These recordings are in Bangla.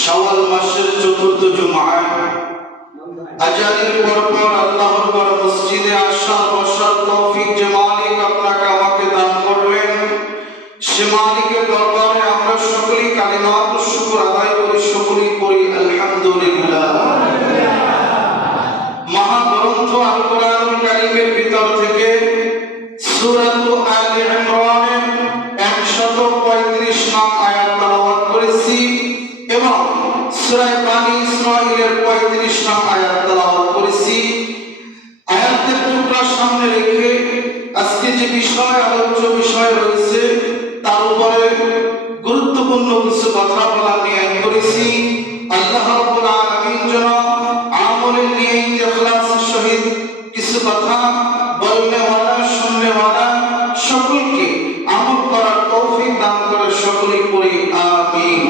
শাওয়াল মাসের চতুর্থ জুমায় আজানের পরপর আল্লাহর ঘর মসজিদে আসার বসার তৌফিক যে মালিক আপনাকে আমাকে দান করলেন, সে মালিকের দরবারে আমরা সকলেই কালিমাত ও শুকর আদায় করি, সকলেই করি আলহামদুলিল্লাহ। মহাগ্রন্থ আল কোরআনুল কারীমের ভিতর থেকে সূরাত আলে ইমরানের 135 নং আয়াত তেলাওয়াত করেছি এবং সূরা বানী ইসরাঈলের 35 নং আয়াত তেলাওয়াত করেছি। আয়াতের টুকরা সামনে রেখে আজকে যে আলোচ্য বিষয় রয়েছে তার উপরে গুরুত্বপূর্ণ কিছু কথা বলা নিয়ে করেছি। আল্লাহ রাব্বুল আলামিন যেন আমলের নিয়ে ইখলাসের সহিত কিছু কথা বলনেওয়ালা শুননেওয়ালা সকলকে আমল করার তৌফিক দান করে, সকলেই পড়ি আমিন।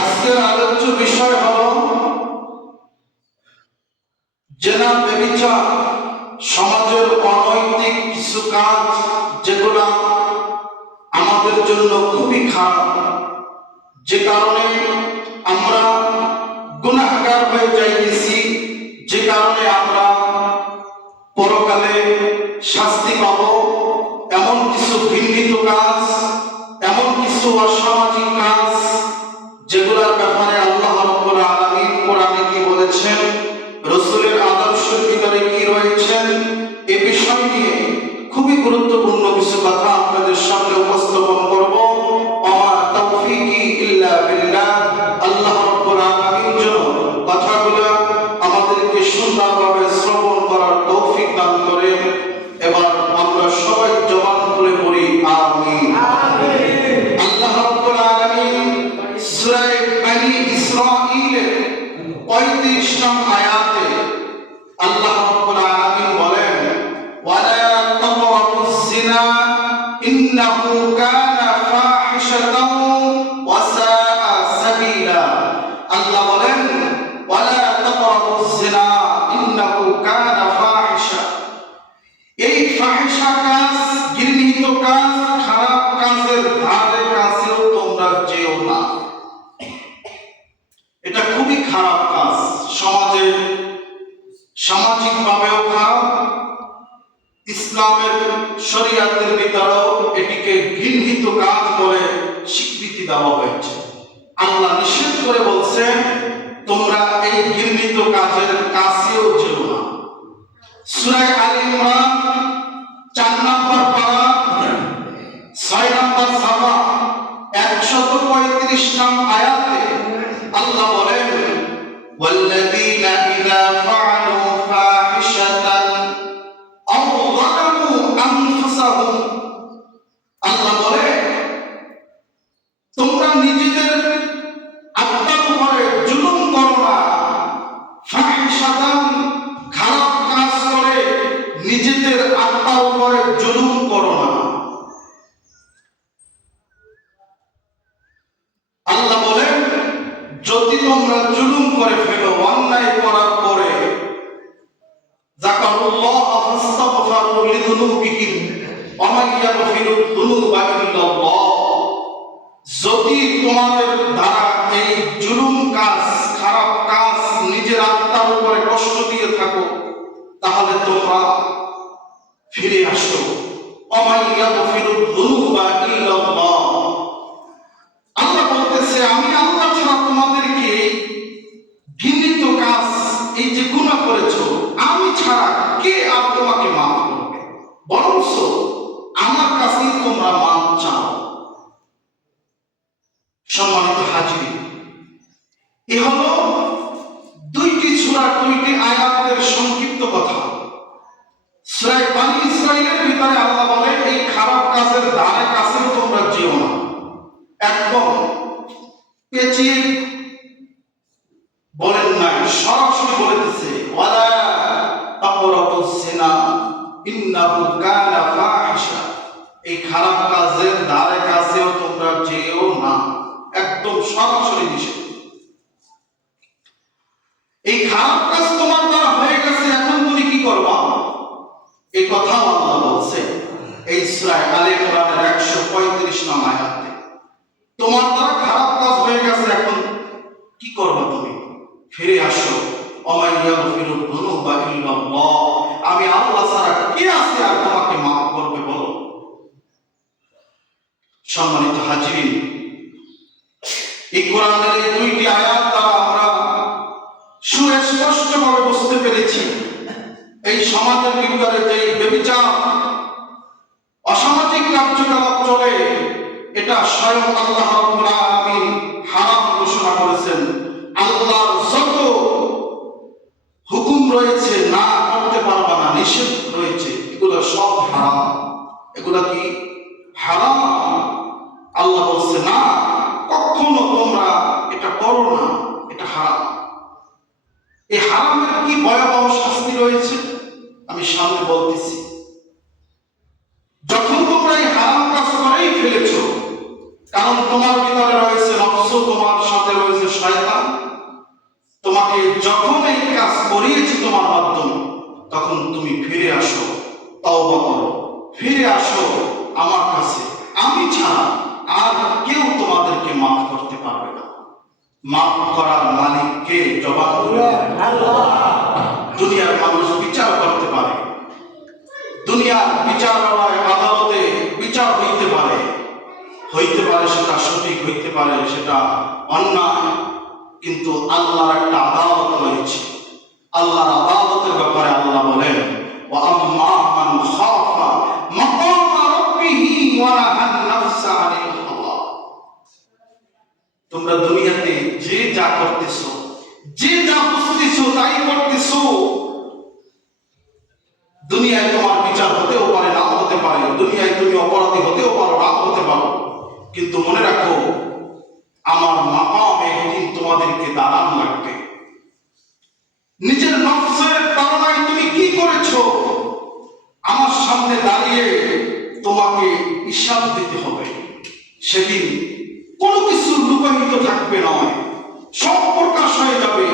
আজকের আলোচ্য বিষয় হলো জেনা, ব্যভিচার, সমাজের অনৈতিক কিছু কাজ যেগুলো আমাদের জন্য খুবই খারাপ, যে কারণে আমরা গুনাহগার হয়ে যাইতেছি, যে কারণে আমরা পরকালে শাস্তি পাব। এমন কিছু ঘৃণিত কাজ, এমন কিছু অসামাজিক কাজ যেগুলোর ব্যাপারে আল্লাহ রাব্বুল আলামিন কোরআনে কি বলেছেন, রাসূলের আদর্শের ভিতরে কি রয়েছেন, এই বিষয় নিয়ে খুবই গুরুত্বপূর্ণ কিছু কথা আপনাদের সামনে উপস্থাপন করব। আমার তাওফীকি ইল্লা বিল্লাহ। আল্লাহ রাব্বুল আলামিন যেন কথাগুলো আমাদেরকে সুন্দরভাবে শ্রবণ করার তৌফিক দান করেন। এবার আমরা সবাই জবান খুলে পড়ি আমিন। আল্লাহ রাব্বুল আলামিন সূরা বানী ইসরাঈলের 35 নং আয়াতে আল্লাহ রাব্বুল আলামিন বলেন, ওয়ালা তাকরাবুজ জিনা ইন্নাহু কানা ফাহিশাতাও ওয়া সাআ সাবিলা। আল্লাহ বলেন, ওয়ালা তাকরাবুজ জিনা ইন্নাহু কানা ফাহিশা। এই ফাহিশা কাজ, ঘৃণিত কাজ, খারাপ কাজের ধারে কাছেও তোমরা যেও না। এটা খুবই খারাপ কাজ, সমাজে সামাজিকভাবেও খারাপ, ইসলামের শরীয়তের ভিতরেও এটিকে ঘৃণিত কাজ বলে স্বীকৃতি দেওয়া হয়েছে। আল্লাহ নিষেধ করে বলছেন, তোমরা এই ঘৃণিত কাজের কাছেও যেও না। সূরা আলে ইমরান 4 নম্বর পারা 6 নম্বর সাফা 135 নং আয়াতে আল্লাহ বলেন, ওয়াল্লাযীনা ইযা ফাআলু ফাহিশাতান আও যালামু আনফুসাহুম। আল্লাহ বলে, তোমরা নিজেদের আত্মার উপরে জুলুম করো না। ফাহিশাতান, খারাপ কাজ করে নিজেদের আত্মার উপরে জুলুম করো না। আল্লাহ বলেন, যদি তোমরা জুলুম করে ফেলো, অন্যায় করার পরে, যাকারুল্লাহ ফাস্তাগফিরু লিযুনুবিহিম ওয়া মান ইয়াগফিরুয যুনুবা ইল্লাল্লাহ। যদি তোমাদের দ্বারা এই জুলুম কাজ, খারাপ কাজ নিজের আত্মার উপরে কষ্ট দিয়ে থাকো, তাহলে তোমরা ফিরে আসো। ওয়া মান ইয়াগফিরুয যুনুবা ইল্লাল্লাহ। আল্লাহ বলতেছে, আমি আল্লাহ ছাড়া তোমাদেরকে ঘৃণিত কাজ, এই যে গুনাহ করেছো, আমি ছাড়া কে আর তোমাকে মাফ করবে? বরঞ্চ আমার কাছেই তোমরা মাফ চাও। সম্মানিত হাজির, এ হলো 2টি সূরার 2টি আয়াতের সংক্ষিপ্ত কথা। সূরা বানী ইসরাঈলের ভিতরে আল্লাহ বলে, এই খারাপ কাজের ধারে কাছেও তোমরা যেও না। একদম পেঁচিয়ে বলেন নাই, সরাসরি বলে দিচ্ছে, ওয়ালা তাকরাবুজ জিনা ইন্নাহু কানা ফাহিশা। এই খারাপ কাজের ধারে কাছেও তোমরা যেও না। একদম সরাসরি নিষেধ। এই খারাপ কাজ তোমার দ্বারা হয়ে গেছে, এখন তুমি কি করবা? এই কথা আল্লাহ বলছে এই সূরা আলে ইমরানের 135 নং আয়াতে। তোমার দ্বারা খারাপ কাজ হয়ে গেছে, এখন কি করবা তুমি? ফিরে আসো। ওয়া ইয়াগফিরুয যুনুবা ইল্লাল্লাহ, আমি আল্লাহ ছাড়া কে আছে আর তোমাকে মাফ করবে বলো? সম্মানিত হাজিরিন, এই কোরআনের এই দুইটি আয়াত দ্বারা আমরা সুস্পষ্টভাবে বুঝতে পেরেছি এই সমাজের ভিতরে যে ব্যভিচার, অসামাজিক কার্যকলাপ চলে, এটা স্বয়ং আল্লাহ রাব্বুল আলামিন হারাম ঘোষণা করেছেন। আল্লাহর যত হুকুম রয়েছে না করতে পারবা না, নিষেধ রয়েছে, এগুলো সব হারাম। এগুলা কি? হারাম। আল্লাহ বলছে না, কখনো তোমরা এটা করো না, এটা হারাম। এই হারামের কি ভয়াবহ শাস্তি রয়েছে আমি সামনে বলতেছি। যখন তোমরা এই হারাম কাজ করেই ফেলেছ, কারণ তোমার ভিতরে রয়েছে নফস, তোমার সাথে রয়েছে শয়তান, তোমাকে যখন এই কাজ করিয়েছে তোমার মাধ্যমে, তখন তুমি ফিরে আসো, তওবা করো, ফিরে আসো আমার কাছে। আমি ছাড়া আর কেউ তোমাদেরকে মাফ করতে পারবে না। মাফ করার মালিক কে? জবাব আল্লাহ। দুনিয়ার মানুষ বিচার করতে পারে, দুনিয়ার বিচারালয় আদালতে বিচার হইতে পারে, সেটা সঠিক হইতে পারে, সেটা অন্যায়, কিন্তু আল্লাহর একটা আদালত রয়েছে। আল্লাহর আদালতের ব্যাপারে আল্লাহ বলেন, ওয়া আম্মা মান খাফা মাকামা রাব্বিহি ওয়া নাহান নাফসা আনিল হাওয়া। তোমরা দুনিয়াতে যে যা করতেছো, যে যা বুঝতেছো তাই করতেছো, দুনিয়ায় তোমার বিচার হতেও পারে, নাও হতে পারে, দুনিয়ায় তুমি অপরাধী হতেও পারো, নাও হতে পারো, কিন্তু মনে রাখো আমার মাকাম একদিন তোমাদেরকে দাঁড়ান লাগবে। নিজের নফসের তাড়নায় তুমি কি করেছো, আমার সামনে দাঁড়িয়ে তোমাকে হিসাব দিতে হবে। সেদিন কোনো কিছু লুকায়িত থাকবে নয়, সব প্রকাশ হয়ে যাবে।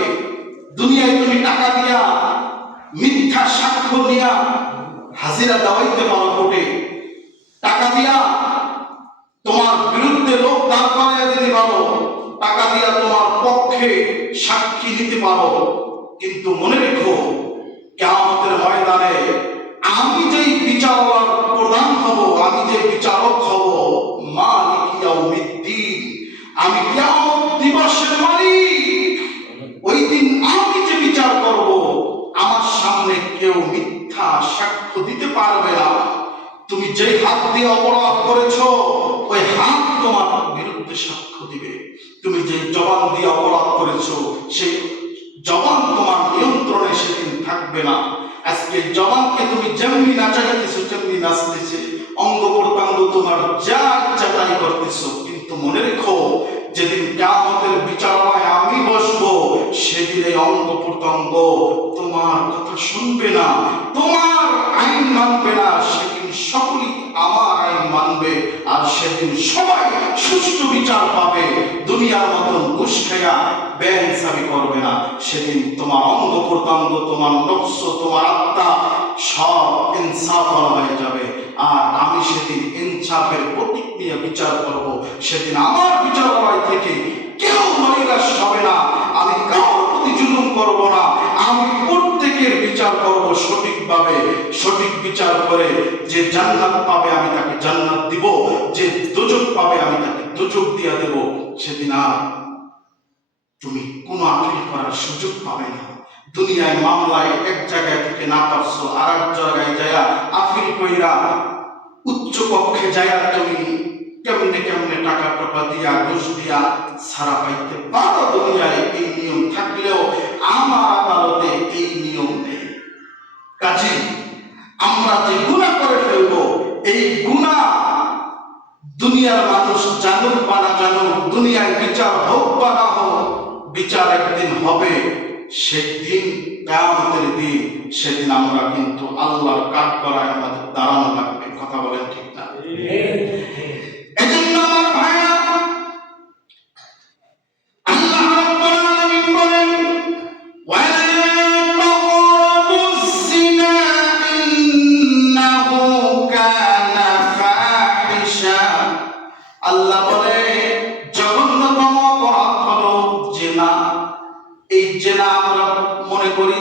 দুনিয়ায় তুমি টাকা দিয়া, মিথ্যা সাক্ষ্য দিয়া হাজিরা দেওয়াইতে পারো কোর্টে, টাকা দিয়া তোমার বিরুদ্ধে লোক দাঁড় করাইয়া দিতে পারো, টাকা দিয়া তোমার পক্ষে সাক্ষী দিতে পারো, কিন্তু মনে রেখো কিয়ামতের ময়দানে আমি যেই বিচারক প্রধান হব, আমি যে বিচারক হব, মালিক ইয়াউমিদ্দিন, আমি কিয়ামত দিবসের মালিক। ওই দিন আমি যে বিচার করব, আমার সামনে কেউ মিথ্যা সাক্ষ্য দিতে পারবে না। তুমি যে হাত দিয়ে অপরাধ করেছো, ওই হাত তোমার বিরুদ্ধে সাক্ষ্য দিবে। তুমি যে জবান দিয়ে অপরাধ করেছো, সেই জবান তোমার নিয়ন্ত্রণে সেদিন থাকবে না। আজকে জবানকে তুমি যেমনি নাচাইতেছো, তেমনি নাচতেছে, অঙ্গ প্রত্যঙ্গ তোমার যা ইচ্ছা তাই করতেছো, কিন্তু মনে রেখো যেদিন কিয়ামতের বিচারালয়ে আমি বসবো, সেদিন এই অঙ্গ প্রত্যঙ্গ তোমার কথা শুনবে না, তোমার আইন মানবে না। সেদিন সকলেই আমার আইন মানবে, আর সেদিন সবাই সুষ্ঠু বিচার পাবে। দুনিয়ার মতন ঘুষ খেয়া বেইনসাফি করবে না। সেদিন তোমার অঙ্গ প্রত্যঙ্গ, তোমার নফস, তোমার আত্মা সব ইনসাফ হয়ে যাবে। আর আমি সেদিন ইনসাফের প্রতীক নিয়ে বিচার করব। সেদিন আমার বিচারালয় থেকে কেউ নৈরাশ হবে না, আমি কারোর প্রতি জুলুম করব না, আমি প্রত্যেকের বিচার করব সঠিকভাবে। সঠিক বিচার করে যে জান্নাত পাবে আমি তাকে জান্নাত দিব, যে দোজখ পাবে আমি তাকে দোজখ দিয়া দেব। সেদিন আর তুমি কোনো আপিল করার সুযোগ পাবে না। দুনিয়ায় মামলায় এক জায়গায় থেকে না পারছো, আর এক জায়গায় যায়া আপিল কইরা উচ্চ কক্ষে যায়া তুমি কেমনে কেমনে টাকা টাকা দিয়া, ঘুষ দিয়া ছাড়া পাইতে পারো। দুনিয়ায় এই নিয়ম থাকলেও আমার আদালতে এই নিয়ম নেই। কাজে আমরা যে গুনাহ করে ফেলবো, এই গুনাহ দুনিয়ার মানুষ জানুক বা না জানুক, দুনিয়ায় বিচার হোক বা না হোক, বিচার একদিন হবে। সেদিন কিয়ামতের দিন, সেদিন আমরা কিন্তু আল্লাহর কাঠ করায় আমাদের দাঁড়ানো লাগবে। কথা বলেন ঠিক না? এজন্য আমার ভাইরা, আল্লাহ রাব্বুল আলামিন বলেন, ওয়ালা তাকরাবুজ জিনা ইন্নাহু কানা ফাহিশা। আল্লাহ বলে জঘন্যতম অপরাধ হলো জিনা। জেনা আমরা মনে করি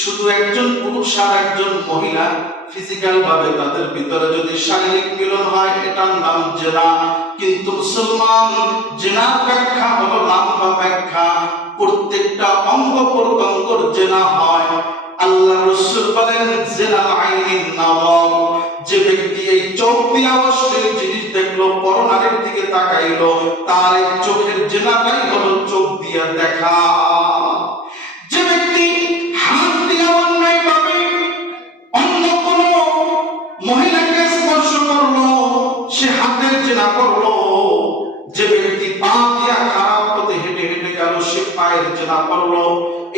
শুধু একজন পুরুষ আর একজন মহিলা ফিজিক্যাল ভাবে তাদের ভিতরে যদি শারীরিক মিলন হয় এটার নাম জেনা। কিন্তু মুসলমান জেনার ব্যাখ্যা হলো লম্বা ব্যাখ্যা, প্রত্যেকটা অঙ্গ প্রত্যঙ্গর জেনা হয়। আল্লাহ রাসূল বলেন জিনাল আইনিন নাযর, যে ব্যক্তি এই চোখ দিয়ে অবশ্যই জিনিস দেখলো, পরনারীর দিকে তাকাইলো, তার এই চোখের জেনাটাই হলো চোখ দিয়ে দেখা। যে ব্যক্তি হাত দিয়ে অন্যায় ভাবে অন্য কোন মহিলাকে স্পর্শ করলো সে হাতের জেনা করলো। যে ব্যক্তি পা দিয়ে খারাপ পথে হেঁটে হেঁটে গেল সে পায়ের জেনা করলো।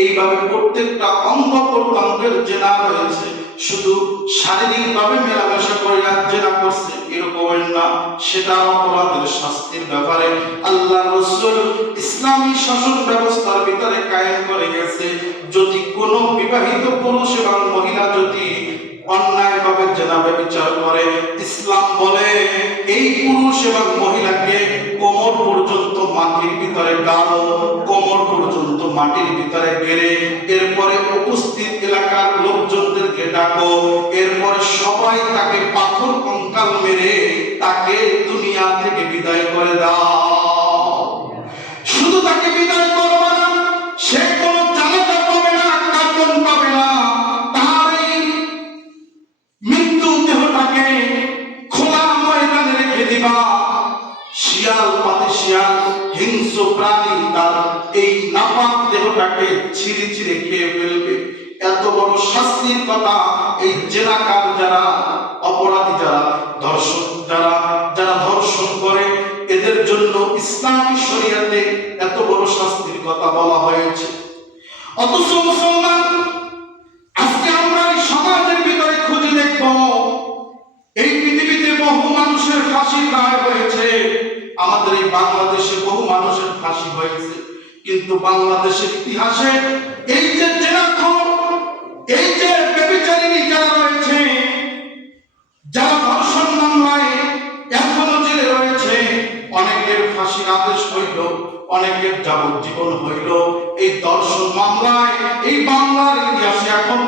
এইভাবে প্রত্যেকটা অঙ্গ প্রত্যঙ্গের জেনা রয়েছে। শুধু শারীরিক ভাবে মেলামেশা করে আর জেনা করছে এরকম না, সেটা অপরাধের শাস্তির ব্যাপারে আল্লাহ রাসূল ইসলামী শাসন ব্যবস্থার ভিতরে কায়েম করে গেছে। যদি কোনো বিবাহিত পুরুষ এবং মহিলা যদি অন্যায় ভাবে জেনা ব্যভিচার করে, ইসলাম বলে এই পুরুষ এবং মহিলাকে কোমর পর্যন্ত মাটির ভিতরে গাড়ো, কোমর পর্যন্ত মাটির ভিতরে গেড়ে এরপরে উপস্থিত এলাকার লোকজনদেরকে ডাকো, এরপরে সবাই তাকে পাথর কঙ্কাল মেরে তাকে দুনিয়া থেকে বিদায় করে দাও। শুধু তাকে বিদায় করবে না, সে কোনো জানাজা পাবে না, কাফন পাবে না, তার এই মৃত্যু দেহটাকে খোলা ময়দানে রেখে দিবা। শিয়াল পাতে শিয়াল হিংস্র প্রাণী তার এই নাপাক দেহটাকে ছিঁড়ে ছিঁড়ে খেয়ে ফেলবে। এত বড় শাস্তির কথা এই জেনাকার যারা অপরাধী, যারা ধর্ষক, যারা ধর্ষণ করে এদের জন্য ইসলামী শরীয়তে এত বড় শাস্তির কথা বলা হয়েছে। অথচ মুসলমান আজকে আমরা এই সমাজের ভিতরে খুঁজে দেখব এই পৃথিবীতে বহু মানুষের ফাঁসির রায় হয়েছে। আমাদের এই বাংলাদেশে বহু মানুষের ফাঁসি হয়েছে, কিন্তু বাংলাদেশের ইতিহাসে এই যে জেনাখোর, এই যে ব্যভিচারিণী যারা রয়েছে, যারা ধর্ষণ মামলায় এখনো জেলে রয়েছে, অনেকের ফাঁসির আদেশ হইল, অনেকের যাবজ্জীবন হইল। এই ধর্ষণ মামলায় এই বাংলার ইতিহাসে এখন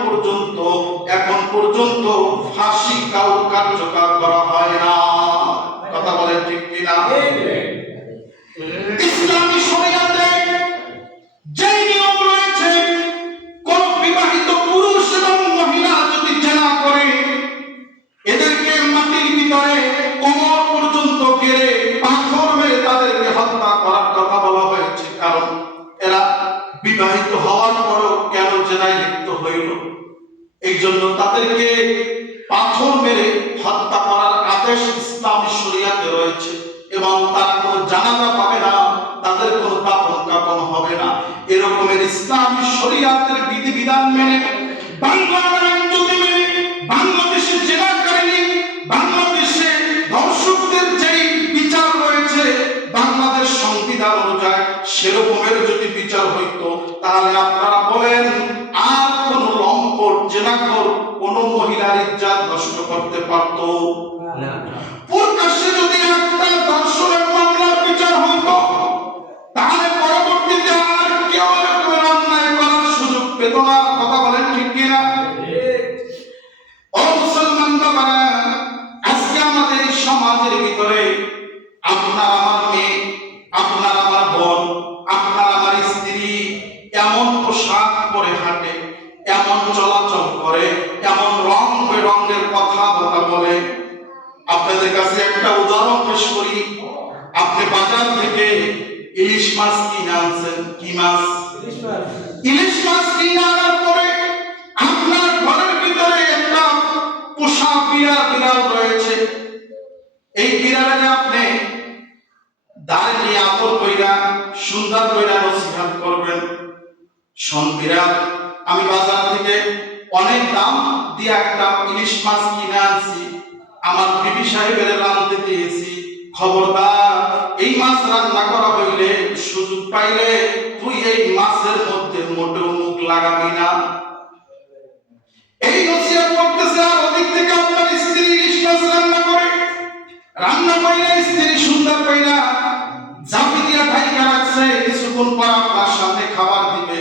পর্যন্ত ফাঁসি কারো কার্যকর করা হয় না। কথা বলেন ঠিক কিনা? ইসলামী শরীয়তে যে নিয়ম রয়েছে, কোন বিবাহিত পুরুষ এবং মহিলা যদি জেনা করে এদেরকে মাটির ভিতরে কোমর পর্যন্ত গেড়ে পাথর মেরে তাদেরকে হত্যা করার কথা বলা হয়েছে। কারণ এরা বিবাহিত হওয়ার পরও কেন জেনায় লিপ্ত হইল, এই জন্য তাদেরকে পাথর মেরে হত্যা করার আদেশ ইসলামী শরীয়তে রয়েছে। এবং তারা কোনো জানাজা পাবে না, তাদের কোনো দাফন কাফন হবে না। এরকমের ইসলামী শরীয়তের বিধিবিধান মেনে, বাংলার আইন যদি মেনে বাংলাদেশে জেনাকারী, বাংলাদেশে ধর্ষকদের যেই বিচার রয়েছে বাংলাদেশ সংবিধান অনুযায়ী সেরকমের যদি বিচার হইতো, তাহলে আপনারা বলেন আর কোন লম্পট জেনাখোর কোন মহিলার ইজ্জত নষ্ট করতে পারতো না? প্রকাশ্যে যদি একটা ধর্ষণের মামলার বিচার হইতো, তাহলে পরবর্তীতে আর কেউ এরকম অন্যায় করার সুযোগ পেত না। কথা বলেন ঠিক কিনা? ও মুসলমান বাবারা, আজকে আমাদের এই সমাজের ভিতরে আপনার আমার মেয়ে, আপনার আমার বোন, আপনার আমার স্ত্রী এমন পোশাক পরে হাঁটে, এমন চলাচল করে, এমন রং বেরঙের কথাবার্তা বলে। আপনাদের কাছে একটা উদাহরণ পেশ করি। আপনি বাজার থেকে ইলিশ মাছ কিনে আনছেন, কি মাছ? ইলিশ মাছ কিনে আনার পরে আপনার ঘরের ভিতরে একটা পোষা বিড়াল রয়েছে। এই বিড়ালের আপনি দাঁড়িয়ে আদর কইরা সুন্দর কইরা নসিহত করবেন, শোন বিড়াল, আমি বাজার থেকে অনেক দাম দিয়ে একটা ইলিশ মাছ কিনে আনছি, আমার বিবি সাহেবের রাঁধতে দিয়েছি, খবরদার এই মাছ রান্না করা হইলে সুযোগ পাইলে তুই এই মাছের মধ্যে মোটেও মুখ লাগাবি না। এই নসিহত করতেছে। আর ওদিক থেকে আপনার স্ত্রী ইলিশ মাছ রান্না করে, রান্না কইরা স্ত্রী সুন্দর কইরা জাফি দিয়া ঢাইকা রাখছে, কিছুক্ষণ পর আপনার সামনে খাবার দিবে।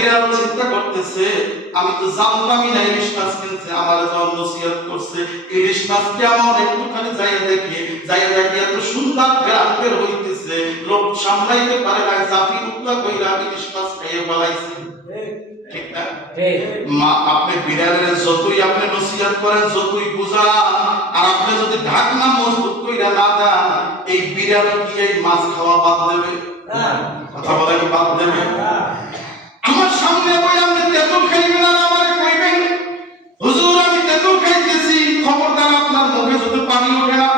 বিড়াল চিন্তা করতেছে আমি তো জানতামই না ইলিশ মাছ কিনছে, আমার যখন নসিহত করছে ইলিশ মাছ কেমন একটুখানি যাইয়া দেখি এত সুন্দর ঘ্রাণ বের হইতেছে, লোক সামলাইতে পারে না, জাফি উতলা কইরা ইলিশ মাছ খাইয়ে বলাইছে। ঠিক না? মা আপনি বিড়ালের যতই আপনি নসিহত করেন, যতই বুঝান, আর আপনি যদি ঢাকনা মজবুত কইরা না দেন, এই বিড়াল কি এই মাছ খাওয়া বাদ দেবে? কথা বলেন, বাদ দেবে? আমার সামনে বই আপনি তেঁতুল খাইবেন আর আমারে কইবেন হুজুর আমি তেঁতুল খাইতেছি, খবরদার আপনার মুখে যদি পানি ওঠে না,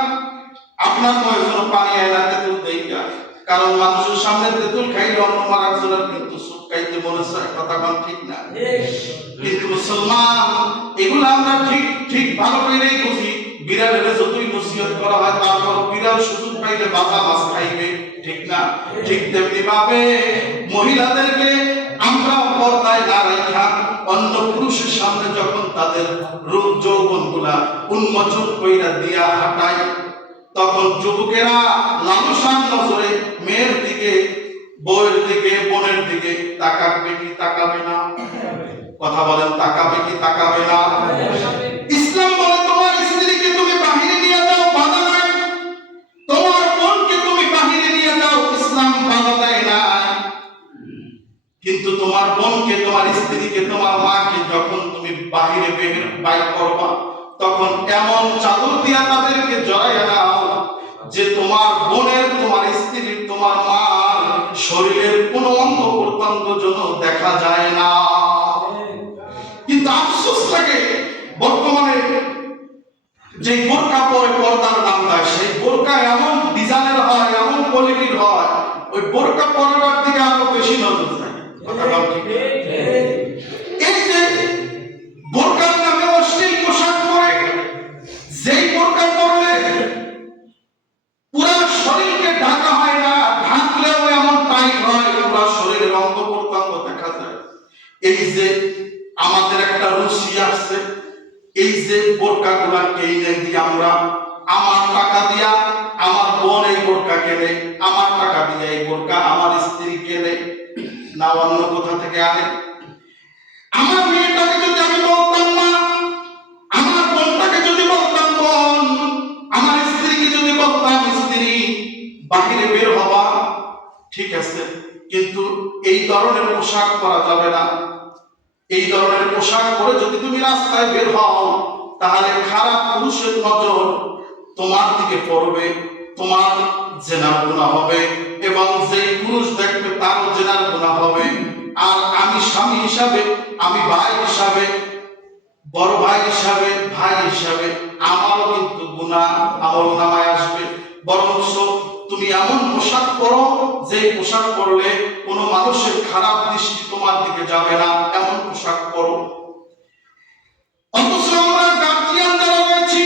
আপনার মুখে যেন পানি আয় না তেঁতুল দেইগা। কারণ মানুষের সামনে তেঁতুল খাইলে অন্য মারার জন্য কিন্তু সুখ খাইতে মনে চায়। কথা বল, ঠিক না? কিন্তু মুসলমান এগুলো আমরা ঠিক ভালো করেই বুঝি। বিড়ালের যতই নসিহত করা হয় তারপর বিড়াল সুযোগ পাইলে বাজা মাছ খাইবে। ঠিক না? ঠিক তেমনি ভাবে মহিলাদেরকে আমরা পর্দায় না রাখা অন্য পুরুষের সামনে যখন তাদের রূপ যৌবন গুলা উন্মোচন কইরা দিয়া হাঁটায়, তখন যুবকেরা লালসার নজরে মেয়ের দিকে, বউয়ের দিকে, বোনের দিকে তাকাবে কি তাকাবে না? কথা বলেন, তাকাবে কি তাকাবে না? ইসলাম বলে তোমার স্ত্রীকে তুমি বাহিরে নিয়ে যাও, বাধা নাই। তোমার বোনকে তুমি বাহিরে নিয়ে যাও, ইসলাম বাধা দেয় না। কিন্তু তোমার বোনকে, তোমার স্ত্রীকে, তোমার মাকে যখন তুমি বাহিরে বাইর করবা, তখন এমন চাদর দিয়া তাদেরকে জড়াইয়া দাও যে তোমার বোনের, তোমার স্ত্রীর, তোমার মার শরীরের কোনো অঙ্গ প্রত্যঙ্গ যেন দেখা যায় না। কিন্তু আফসোস লাগে বর্তমানে যে বোরকা পরে পর্দার নাম দেয়, সেই বোরকা এমন ডিজাইনের হয়, এমন কোয়ালিটির হয়, ওই বোরকা পরার দিকে আরো বেশি নজর দেয়। কথা বল, ঠিক? এই যে বোরকার নামে অশ্লীল পোশাক পরে, যেই বোরকা পরলে পুরা শরীরকে ঢাকা হয় না, ঢাকলেও এমন টাইট হয় পুরা শরীরের অঙ্গ প্রত্যঙ্গ দেখা যায়। এই যে আমাদের একটা রুচি আছে, এই যে বোরকা গুলা কিনে দিই আমরা, আমার টাকা দিয়া আমার বোন এই বোরকা কেনে, আমার টাকা দিয়া এই বোরকা আমার স্ত্রী কেনে, না অন্য কোথা থেকে আনে। আমার মেয়েটাকে যদি আমি বলতাম না, আমার বোনটাকে যদি বলতাম বোন, আমার স্ত্রীকে যদি বলতাম স্ত্রী বাহিরে বের হবা, ঠিক আছে, কিন্তু এই ধরনের পোশাক পরা যাবে না। এই ধরনের পোশাক পরে যদি তুমি রাস্তায় বের হও, তাহলে খারাপ পুরুষের নজর তোমার দিকে পড়বে, তোমার জেনার গুনাহ হবে, এবং যেই পুরুষ দেখবে তারও জেনার গুনাহ হবে। আর আমি স্বামী হিসাবে, আমি ভাই হিসাবে, বড় ভাই হিসাবে, ভাই হিসাবে আমারও কিন্তু গুনাহ আমল নামায় আসবে। বরঞ্চ তুমি এমন পোশাক পরো যে পোশাক পরলে কোনো মানুষের খারাপ দৃষ্টি তোমার দিকে যাবে না, এমন পোশাক পরো। অথচ আমরা গার্জিয়ান যারা রয়েছি,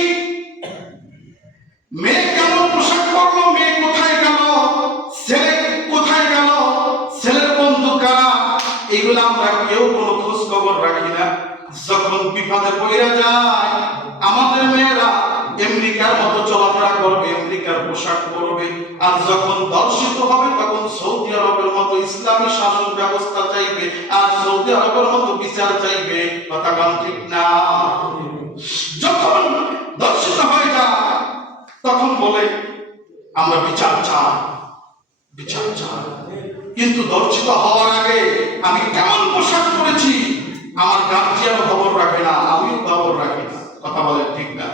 মেয়ে কেমন পোশাক পরলো, মেয়ে কোথায় গেল, ছেলে কোথায় গেল, ছেলের বন্ধু কারা, এগুলো আমরা কেউ কোনো খোঁজ খবর রাখি না। যখন বিপদে পড়ে যায় আমাদের মেয়েরা আমেরিকার মতো চলাফেরা করবে, আমেরিকার পোশাক পরবে, আর যখন দর্শিত হবে তখন সৌদি আরবের মতো ইসলামী শাসন ব্যবস্থা চাইবে, আর সৌদি আরবের মতো বিচার চাইবে। কথা বল, ঠিক না? যখন দর্শিত হয়ে যায় তখন বলে আমরা বিচার চাই, বিচার চাই। কিন্তু দর্শিত হওয়ার আগে আমি কেমন পোশাক পরেছি আমার গার্জিয়ান খবর রাখে না, আমিও খবর রাখি না। কথা বলে, ঠিক না?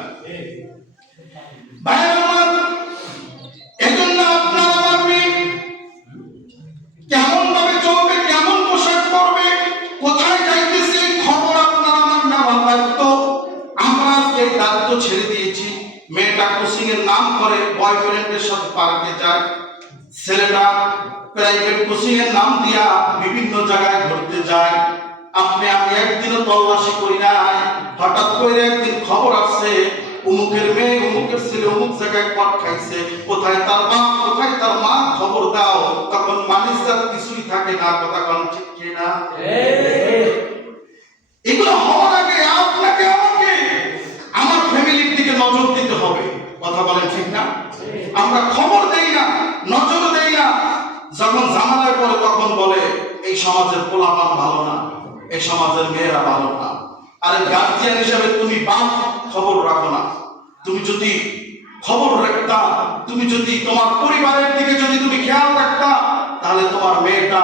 এজন্য আপনার আমার মেয়ে কেমন ভাবে চলবে, কেমন পোশাক পরবে, কোথায় যাইতেছে খবর আপনার আমার নেওয়ার দায়িত্ব। আমরা এই দায়িত্ব ছেড়ে দিয়েছি। মেয়েটা কোচিং এর নাম করে বয়ফ্রেন্ডের সাথে পার্কে যায়, ছেলেটা প্রাইভেট কোচিং এর নাম দিয়া বিভিন্ন জায়গায় ঘুরতে যায়। আপনি আমি একদিনও তল্লাশি করি না, হঠাৎ করে একদিন খবর আসছে অমুকের মেয়ে, অমুকের ছেলে অমুক জায়গায় পট খাইছে, কোথায় তার মা, কোথায় তার মা, খবর দাও। তখন মানুষের কিছুই থাকে না। কথা কোন, ঠিক কিনা? এগুলো হওয়ার আগে আপনাকে আমাকে আমার ফ্যামিলির দিকে নজর দিতে হবে। কথা বলেন, ঠিক না? আমরা খবর দেই না, নজর দেই না। যখন ঝামেলায় পড়ে তখন বলে এই সমাজের পোলাপান ভালো না, এই সমাজের মেয়েরা ভালো না। আরে গার্জিয়ান হিসেবে তুমি বাপ খবর রাখো না? তুমি যদি খবর রাখতা, তুমি যদি তোমার পরিবারের দিকে যদি তুমি খেয়াল রাখতা, তাহলে তোমার মেয়েটা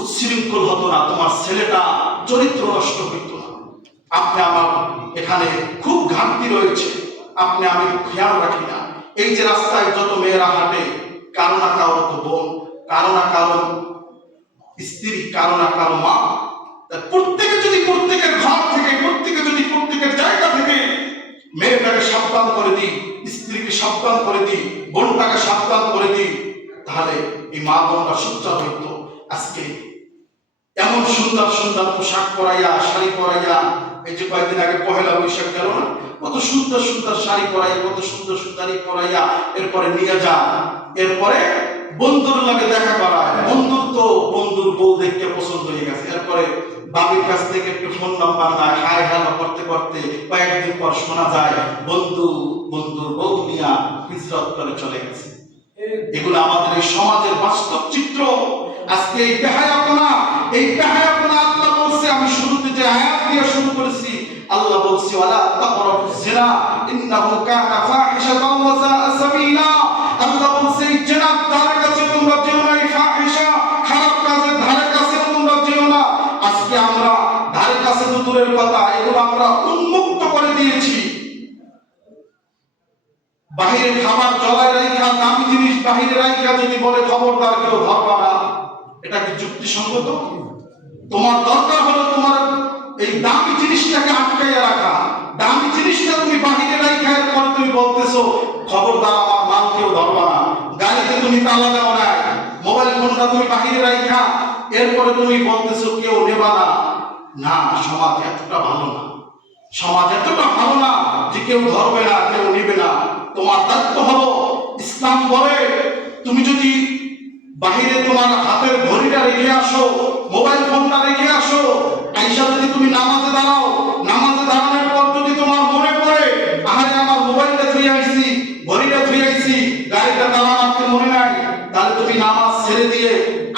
উচ্ছৃঙ্খল হতো না, তোমার ছেলেটা চরিত্র নষ্ট হইত না। আপনি আমার এখানে খুব ঘাটতি রয়েছে, আপনি আমি খেয়াল রাখি না। এই যে রাস্তায় যত মেয়েরা হাঁটে, কারো না কারো তো বোন, কারো না কারো স্ত্রী, কারো না কারো মা। প্রত্যেকে যদি প্রত্যেকের ঘর থেকে, প্রত্যেকে যদি প্রত্যেকের জায়গা থেকে মেয়েটাকে সাবধান করে দিই, স্ত্রীকে সাবধান করে দিই, বোনটাকে সাবধান করে দিই, তাহলে এই মা বোনটা সোচ্চার হইতো। আজকে এমন সুন্দর সুন্দর পোশাক পরাইয়া, শাড়ি পরাইয়া, এই যে কয়েকদিন আগে পহেলা বৈশাখ গেল না, কত সুন্দর সুন্দর শাড়ি পরাইয়া, কত সুন্দর সুন্দর পরাইয়া এরপরে নিয়ে যা, এরপরে বন্ধুর লাগে দেখা করায়। বন্ধুর তো বন্ধুর বউ দেখতে পছন্দ হয়ে গেছে, এরপরে বাবির কাছ থেকে একটু ফোন নাম্বার নেয়, হাই হ্যালো করতে করতে কয়েকদিন পর শোনা যায় বন্ধু বন্ধুর বউ নিয়া হিজরত করে চলে গেছে। এগুলো আমাদের এই সমাজের বাস্তব চিত্র। আজকে এই বেহায়াপনা, এই বেহায়াপনা আল্লাহ বলছে, আমি শুরুতে যে আয়াত দিয়ে শুরু করেছি, আল্লাহ বলছে ওয়ালা তাকরাবুজ জিনা ইন্নাহু কানা ফাহিশাতাও ওয়া সাআ সাবিলা। আল্লাহ বলছে এই জিনার ধারে কাছে তোমরা যেও না, এই ফাহিশা খারাপ কাজের ধারে কাছে তোমরা যেও না। আজকে আমরা ধারে কাছে তো দূরের কথা, এগুলো আমরা উন্মুক্ত করে দিয়েছি। বাহিরে খাবার জলায় রাখা, দামি জিনিস বাহিরে রাখা যদি বলে খবরদার কেউ ধরবা না, এটা কি যুক্তিসঙ্গত? তোমার দরকার হলো তোমার এই দামি জিনিসটাকে আটকাইয়া রাখা। দামি জিনিসটা তুমি বাহিরে রাখা, এরপর তুমি বলতেছো খবরদার আমার মাল কেউ ধরবা না। গাড়িতে তুমি তালা দাও না, মোবাইল ফোনটা তুমি বাহিরে রাখা, এরপরে তুমি বলতেছো কেউ নেবা না। না, সমাজ এতটা ভালো না, সমাজ এতটা ভালো না যে কেউ ধরবে না, কেউ নেবে না। তোমার দায়িত্ব হলো, ইসলাম বলে তুমি যদি বাহিরে তোমার হাতের ঘড়িটা রেখে আসো, মোবাইল ফোনটা রেখে আসো, আইসা যদি তুমি নামাজে দাঁড়াও, নামাজে দাঁড়ানোর পর যদি তোমার মনে পড়ে আরে আমার মোবাইলটা ধুয়ে আইছি, ঘড়িটা ধুয়ে আইছি, গাড়িটা তালা মারতে মনে নাই, তাহলে তুমি নামাজ ছেড়ে দিয়ে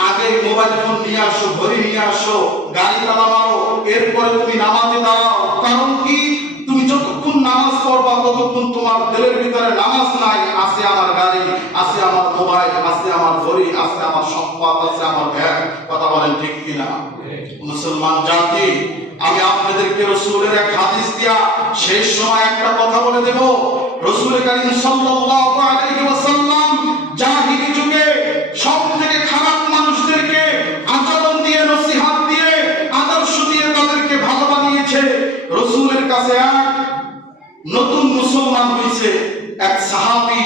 আগে মোবাইল ফোন নিয়ে আসো, ঘড়ি নিয়ে আসো, গাড়ি তালা মারো, এরপরে তুমি নামাজে দাঁড়াও। কারণ কি, তুমি যতক্ষণ নামাজ পড়বা ততক্ষণ তোমার দিলের ভিতরে নামাজ নাই, আছে আমার গাড়ি, আছে আমার মোবাইল, আছে আমার ঘড়ি, আছে আমার সম্পদ, আছে আমার ব্যাগ। কথা বলেন ঠিক কিনা? মুসলমান জাতি, আমি আপনাদেরকে রাসূলের এক হাদিস দিয়া শেষ সময় একটা কথা বলে দেব। রাসূল কারীম সাল্লাল্লাহু আলাইহি ওয়াসাল্লাম জাহিলি যুগে সবথেকে খারাপ মানুষদেরকে আচরণ দিয়ে, নসিহত দিয়ে, আদর্শ দিয়ে তাদেরকে ভালো বানিয়েছে। রাসূলের কাছে এক নতুন মুসলমান হয়েছে এক সাহাবী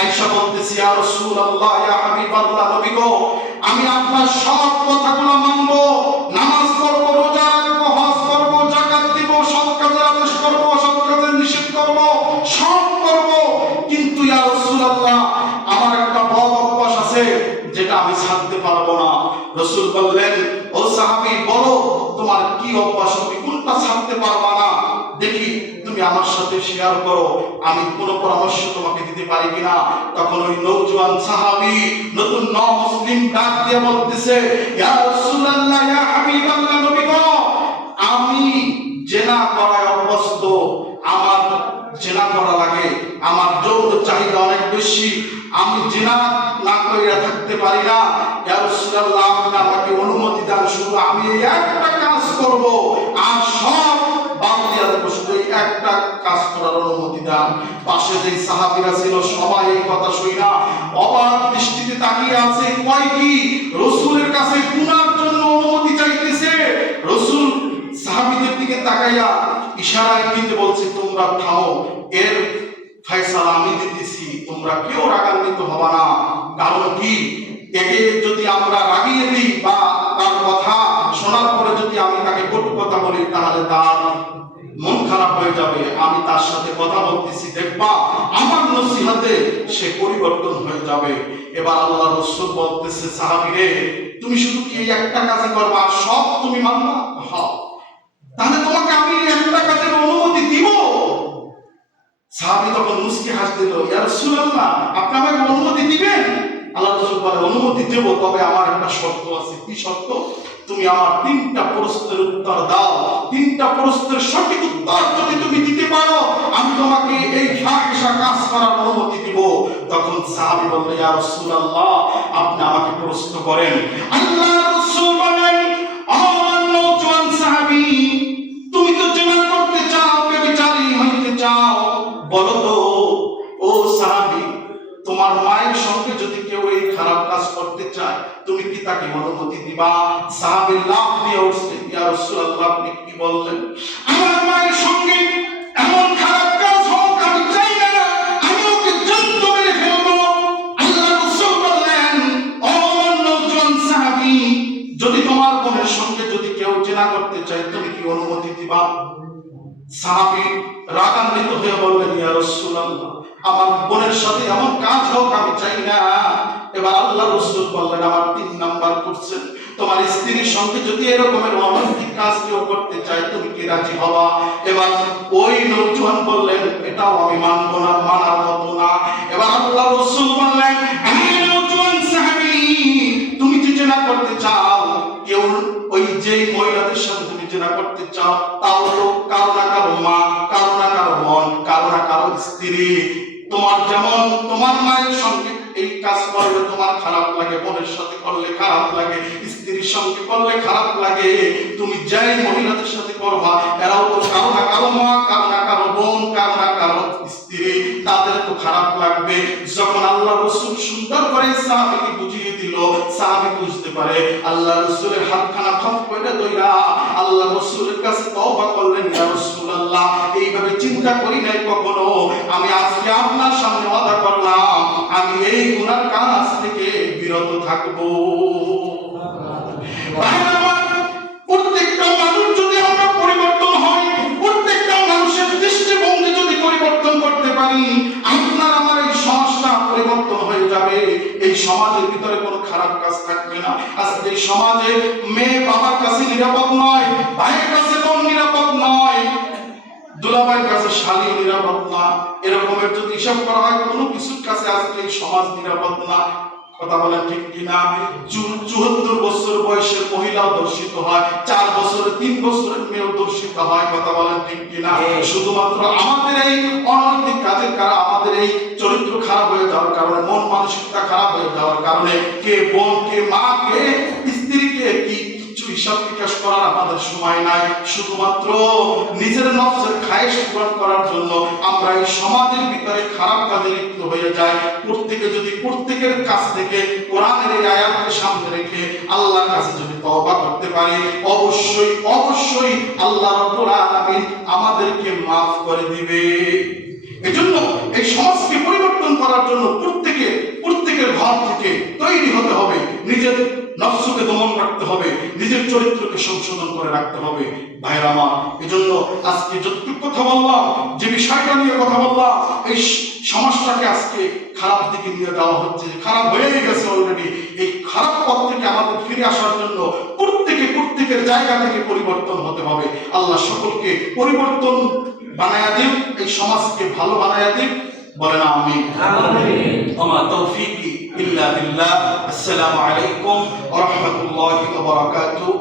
আয়েশা বলতেছে, ইয়া রাসূলুল্লাহ, ইয়া হাবিবাল্লাহ, নবী গো, আমি আপনার সব কথাগুলো মানব, নামাজ পড়ব, রোজা রাখবো, হজ করব, যাকাত দিব, সৎ কাজের আদেশ করব, অসৎ কাজের নিষেধ করব, সব করব, কিন্তু ইয়া রাসূলুল্লাহ আমার একটা বদ অভ্যাস আছে যেটা আমি ছাড়তে পারবো না। রাসূল বললেন, ও সাহাবী, বলো তোমার কি অভ্যাস, তুমি কোনটা ছাড়তে পারবা না, দেখি তুমি আমার সাথে শেয়ার করো, আমি কোনো পরামর্শ তোমাকে দিতে পারি কিনা। তখন ওই নওজোয়ান সাহাবী, নতুন মুসলিম, ডাক দিয়ে বলতেছে, ইয়া রাসূলুল্লাহ, ইয়া হাবিবাল্লাহ, নবী গো, আমি জিনা করায় অভ্যস্ত, আমার জিনা করা লাগে, আমার যৌন চাহিদা অনেক বেশি, আমি জিনা না কইরা থাকতে পারি না। ইয়া রাসূলুল্লাহ, আপনি আমাকে অনুমতি দেন, শুধু আমি এই একটা কাজ করব, আর সব বাদ দিয়া দেব, শুধু এই একটা কাজ করার অনুমতি দেন। পাশে যে সাহাবীরা ছিল সবাই এই কথা শুনা অবাক দৃষ্টিতে তাকিয়ে আছে। কয় কি, রাসূলের কাছে গুনার জন্য অনুমতি চাইতেছে। রাসূল সাহাবীদের দিকে তাকাইয়া ইশারায় দিতে বলছে, তোমরা থামো, এর ফয়সালা আমি দিতেছি, তোমরা কেউ রাগান্বিত হবা না। কারণ কি, একে যদি আমরা রাগিয়ে দিই বা তার কথা শোনার পরে যদি আমি তাকে কটু কথা বলি, তাহলে তার মন খারাপ হয়ে যাবে। আমি তার সাথে কথা বলতেছি, দেখবা আমার নসিহতে সে পরিবর্তন হয়ে যাবে। এবার আল্লাহ রাসূল বলতেছে, সাহাবীরে, তুমি শুধু কি এই একটা কাজই করবা, আর সব তুমি মানবা? হ্যাঁ। তাহলে তোমাকে আমি একটা কাজের অনুমতি দিব। সাহাবী তখন মুস্কি হাসি দিল, ইয়া রাসূলুল্লাহ, আপনি আমাকে অনুমতি দিবেন? আল্লাহ রাসূল বলে, তোমাদের অনুমতি দেব, তবে আমার একটা শর্ত আছে। কি শর্ত? তুমি আমার 3টা প্রশ্নের উত্তর দাও। 3টা প্রশ্নের সঠিক উত্তর যদি তুমি দিতে পারো, আমি তোমাকে এই ফাহিশা কাজ করার অনুমতি দিব। তখন সাহাবী বলল, ইয়া রাসূলুল্লাহ, আপনি আমাকে প্রশ্ন করেন। আল্লাহর রাসূল বলেন, আমার নওজোয়ান সাহাবী, তুমি তো জিনা করতে চাও, ব্যভিচারী হইতে চাও, বলো তো ও সাহাবী, তোমার মায়ের সঙ্গে যদি কেউ এই খারাপ কাজ করতে চায়, তুমি কি তাকে অনুমতি দিবা? সাহাবী লাফ দিয়ে উঠছে, ইয়া রাসূলুল্লাহ, আপনি কি বললেন? আমার মায়ের সঙ্গে এমন খারাপ কাজ হোক, আমি চাই না, আমি ওকে জন্তু মেরে ফেলবো। আল্লাহ রাসূল বললেন, ও নওজোয়ান সাহাবী, যদি তোমার বোনের সঙ্গে যদি কেউ জিনা করতে চায়, তুমি কি অনুমতি দিবা? সাহাবী রাগান্বিত হয়ে বললেন, ইয়া রাসূলুল্লাহ, আমার বোনের সাথে এমন কাজ হোক, আমি চাই না। এবার আল্লাহ রাসূল বললেন, আমার 3 নাম্বার কোশ্চেন, তোমার স্ত্রীর সঙ্গে যদি এরকমের অনৈতিক কাজ কেউ করতে চায়, তুমি কি রাজি হবা? এবার ওই নওজোয়ান বললেন, এটাও আমি মানব না, মানার মতো না। এবার আল্লাহ রাসূল বললেন, এই নওজোয়ান সাহাবী, তুমি যে জিনা করতে চাও, কেউ ওই যে মহিলাদের সাথে তুমি জিনা করতে চাও, তাও তো কারো না কারো মা, কারো না কারো বোন, কারো না কারো স্ত্রী। তোমার যেমন তোমার মায়ের সঙ্গে এই কাজ করলে তোমার খারাপ লাগে, বোনের সাথে করলে খারাপ লাগে, স্ত্রীর সঙ্গে করলে খারাপ লাগে, তুমি যাই মহিলাদের সাথে করবা, এরাও তো কারো না কারো মা, কারো না কারো বোন, কারো না কারো স্ত্রী, তাদের তো খারাপ লাগবে। যখন আল্লাহ রাসূল সুন্দর করে সাহাবীকে বুঝিয়ে দিল, সাহাবী বুঝতে পারে, আল্লাহ রাসূলের হাতখানা খপ করে ধইরা আল্লাহ রাসূলের কাছে তওবা করলেন, ইয়া রাসূলুল্লাহ, এইভাবে চিন্তা করি নাই কখনো, আমি আজকে আপনার সামনে ওয়াদা করলাম, আমি এই গুনার কাজ থেকে বিরত থাকবো। প্রত্যেকটা মানুষ যদি আমরা পরিবর্তন হই, প্রত্যেকটা মানুষের দৃষ্টিভঙ্গি যদি পরিবর্তন করতে পারি, আপনার আমার এই সমাজটা পরিবর্তন হয়ে যাবে। এই সমাজের ভিতরে কোনো খারাপ কাজ থাকবে না। আজকে এই সমাজে মেয়ে বাবার কাছে নিরাপদ নয়, ভাইয়ের কাছে বোন নিরাপদ নয়, দুলাভাইয়ের কাছে শালী নিরাপদ না। এরকমের যদি হিসাব করা হয়, কোনো কিছুর কাছে আজকে এই সমাজ নিরাপদ না। কথা বলেন ঠিক কিনা? 74 বছর বয়সের মহিলাও ধর্ষিত হয়, 4 বছরের 3 বছরের মেয়েও ধর্ষিত হয়। কথা বলেন ঠিক কিনা? শুধুমাত্র আমাদের এই অনৈতিক কাজের কারণে, আমাদের এই চরিত্র খারাপ হয়ে যাওয়ার কারণে, মন মানসিকতা খারাপ হয়ে যাওয়ার কারণে, কে বোন, কে মা, কে স্ত্রী, কে কি হিসাব বিকাশ করার আমাদের সময় নাই। শুধুমাত্র নিজের নফসের খায়েশ পূরণ করার জন্য আমরা এই সমাজের ভিতরে খারাপ কাজে লিপ্ত হয়ে যাই। প্রত্যেকে যদি প্রত্যেকের কাছ থেকে কোরআনের এই আয়াতকে সামনে রেখে আল্লাহর কাছে যদি তওবা করতে পারি, অবশ্যই অবশ্যই আল্লাহ রাব্বুল আলামিন আমাদেরকে মাফ করে দিবে। এজন্য এই সমাজকে পরিবর্তন করার জন্য প্রত্যেকের ঘর থেকে তৈরি হতে হবে, নিজের নফসকে দমন রাখতে হবে, নিজের চরিত্রকে সংশোধন করে রাখতে হবে। ভাইরা আমার, এজন্য আজকে যতটুকু কথা বললাম, যে বিষয়টা নিয়ে কথা বললাম, এই সমাজটাকে আজকে খারাপ দিকে নিয়ে যাওয়া হচ্ছে, খারাপ হয়ে গেছে অলরেডি। এই খারাপ পথ থেকে আমাদের ফিরে আসার জন্য প্রত্যেকের জায়গা থেকে পরিবর্তন হতে হবে। আল্লাহ সকলকে পরিবর্তন বানায়া দিন, এই সমাজকে ভালো বানায়া দিন। বলেন আমিন। ওমা তৌফিকি ইল্লা বিল্লাহ। আসসালামু আলাইকুম ওয়া রাহমাতুল্লাহি ওয়া বারাকাতুহু।